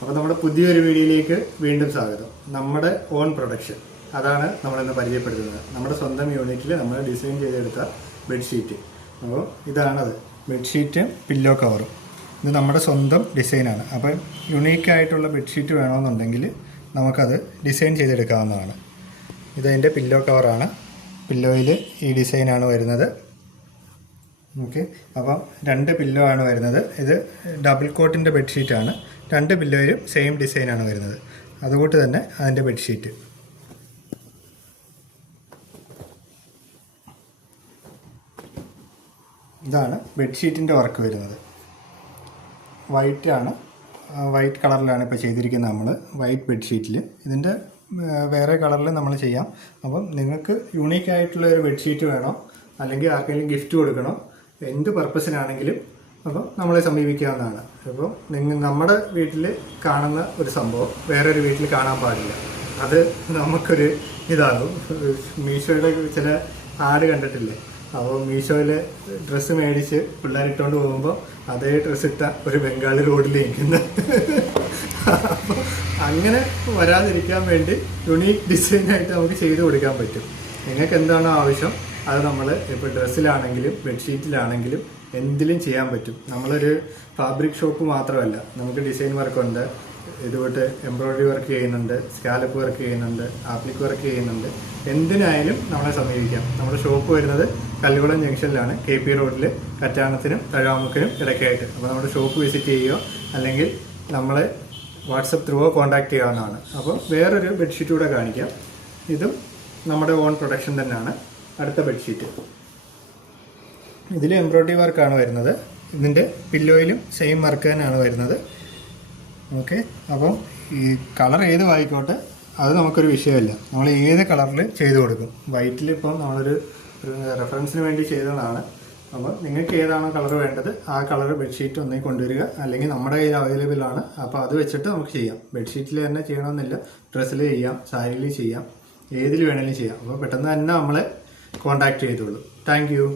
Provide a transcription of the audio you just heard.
അപ്പോൾ നമ്മുടെ പുതിയൊരു വീഡിയോയിലേക്ക് വീണ്ടും സ്വാഗതം. നമ്മുടെ ഓൺ പ്രൊഡക്ഷൻ അതാണ് നമ്മളിന്ന് പരിചയപ്പെടുത്തുന്നത്. നമ്മുടെ സ്വന്തം യൂണിറ്റിൽ നമ്മൾ ഡിസൈൻ ചെയ്തെടുത്ത ബെഡ്ഷീറ്റ്. അപ്പോൾ ഇതാണത്, ബെഡ്ഷീറ്റും പില്ലോ കവറും. ഇത് നമ്മുടെ സ്വന്തം ഡിസൈനാണ്. അപ്പോൾ യുണീക്കായിട്ടുള്ള ബെഡ്ഷീറ്റ് വേണമെന്നുണ്ടെങ്കിൽ നമുക്കത് ഡിസൈൻ ചെയ്തെടുക്കാവുന്നതാണ്. ഇതതിൻ്റെ പില്ലോ കവറാണ്. പില്ലോയിൽ ഈ ഡിസൈനാണ് വരുന്നത്. ഓക്കെ, അപ്പം 2 പില്ലോ ആണ് വരുന്നത്. ഇത് ഡബിൾ കോട്ടിൻ്റെ ബെഡ്ഷീറ്റാണ്. 2 പില്ലോയിലും സെയിം ഡിസൈനാണ് വരുന്നത്. അതുകൊണ്ട് തന്നെ അതിൻ്റെ ബെഡ്ഷീറ്റ് ഇതാണ്. ബെഡ്ഷീറ്റിൻ്റെ വർക്ക് വരുന്നത് വൈറ്റാണ്. വൈറ്റ് കളറിലാണ് ഇപ്പോൾ ചെയ്തിരിക്കുന്നത് നമ്മൾ, വൈറ്റ് ബെഡ്ഷീറ്റിൽ. ഇതിൻ്റെ വേറെ കളറിൽ നമ്മൾ ചെയ്യാം. അപ്പം നിങ്ങൾക്ക് യൂണീക്കായിട്ടുള്ള ഒരു ബെഡ്ഷീറ്റ് വേണോ, അല്ലെങ്കിൽ ആർക്കെങ്കിലും ഗിഫ്റ്റ് കൊടുക്കണോ, എന്ത് പർപ്പസിനാണെങ്കിലും അപ്പം നമ്മളെ സമീപിക്കാവുന്നതാണ്. അപ്പം നമ്മുടെ വീട്ടിൽ കാണുന്ന ഒരു സംഭവം വേറൊരു വീട്ടിൽ കാണാൻ പാടില്ല. അത് നമുക്കൊരു ഇതാകും. മീഷോയുടെ ചില ആഡ് കണ്ടിട്ടില്ലേ? അപ്പോൾ മീഷോയിൽ ഡ്രസ്സ് മേടിച്ച് പിള്ളേരിട്ടുകൊണ്ട് പോകുമ്പോൾ അതേ ഡ്രസ്സ് ഇട്ട ഒരു ബംഗാളി റോഡിൽ ഇരിക്കുന്ന അപ്പോൾ അങ്ങനെ വരാതിരിക്കാൻ വേണ്ടി യുണീക്ക് ഡിസൈനായിട്ട് നമുക്ക് ചെയ്ത് കൊടുക്കാൻ പറ്റും. നിങ്ങൾക്ക് എന്താണോ ആവശ്യം അത് നമ്മൾ ഇപ്പോൾ ഡ്രസ്സിലാണെങ്കിലും ബെഡ്ഷീറ്റിലാണെങ്കിലും എന്തിലും ചെയ്യാൻ പറ്റും. നമ്മളൊരു ഫാബ്രിക് ഷോപ്പ് മാത്രമല്ല, നമുക്ക് ഡിസൈൻ വർക്കുണ്ട്, ഇതുപോലെ എംബ്രോയ്ഡറി വർക്ക് ചെയ്യുന്നുണ്ട്, സ്കാലപ്പ് വർക്ക് ചെയ്യുന്നുണ്ട്, ആപ്ലിക് വർക്ക് ചെയ്യുന്നുണ്ട്. എന്തിനായാലും നമ്മളെ സമീപിക്കാം. നമ്മുടെ ഷോപ്പ് വരുന്നത് കല്ലുകുളം ജംഗ്ഷനിലാണ്, KP റോഡിൽ, കറ്റാനത്തിനും തഴവാമുക്കിനും ഇടയ്ക്കായിട്ട്. അപ്പോൾ നമ്മുടെ ഷോപ്പ് വിസിറ്റ് ചെയ്യുകയോ അല്ലെങ്കിൽ നമ്മളെ വാട്സപ്പ് ത്രൂവോ കോൺടാക്ട് ചെയ്യാവുന്നതാണ്. അപ്പോൾ വേറൊരു ബെഡ്ഷീറ്റ് കൂടെ കാണിക്കാം. ഇതും നമ്മുടെ ഓൺ പ്രൊഡക്ഷൻ തന്നെയാണ്. അടുത്ത ബെഡ്ഷീറ്റ് ഇതിൽ എംബ്രോയ്ഡറി വർക്കാണ് വരുന്നത്. ഇതിൻ്റെ പില്ലോയിലും സെയിം വർക്ക് തന്നെയാണ് വരുന്നത്. ഓക്കെ, അപ്പം ഈ കളർ ഏത് ആയിക്കോട്ടെ അത് നമുക്കൊരു വിഷയമല്ല. നമ്മൾ ഏത് കളറിൽ ചെയ്ത് കൊടുക്കും. വൈറ്റിൽ ഇപ്പം നമ്മളൊരു റെഫറൻസിന് വേണ്ടി ചെയ്തതാണ്. അപ്പോൾ നിങ്ങൾക്ക് ഏതാണോ കളർ വേണ്ടത് ആ കളർ ബെഡ്ഷീറ്റ് ഒന്നേ കൊണ്ടുവരിക, അല്ലെങ്കിൽ നമ്മുടെ കയ്യിൽ അവൈലബിൾ ആണ്. അപ്പോൾ അത് വെച്ചിട്ട് നമുക്ക് ചെയ്യാം. ബെഡ്ഷീറ്റിൽ തന്നെ ചെയ്യണമെന്നില്ല, ഡ്രസ്സിൽ ചെയ്യാം, സാരിയിൽ ചെയ്യാം, ഏതിൽ വേണമെങ്കിലും ചെയ്യാം. അപ്പോൾ പെട്ടെന്ന് തന്നെ നമ്മളെ കോൺടാക്ട് ചെയ്തോളൂ. Thank you.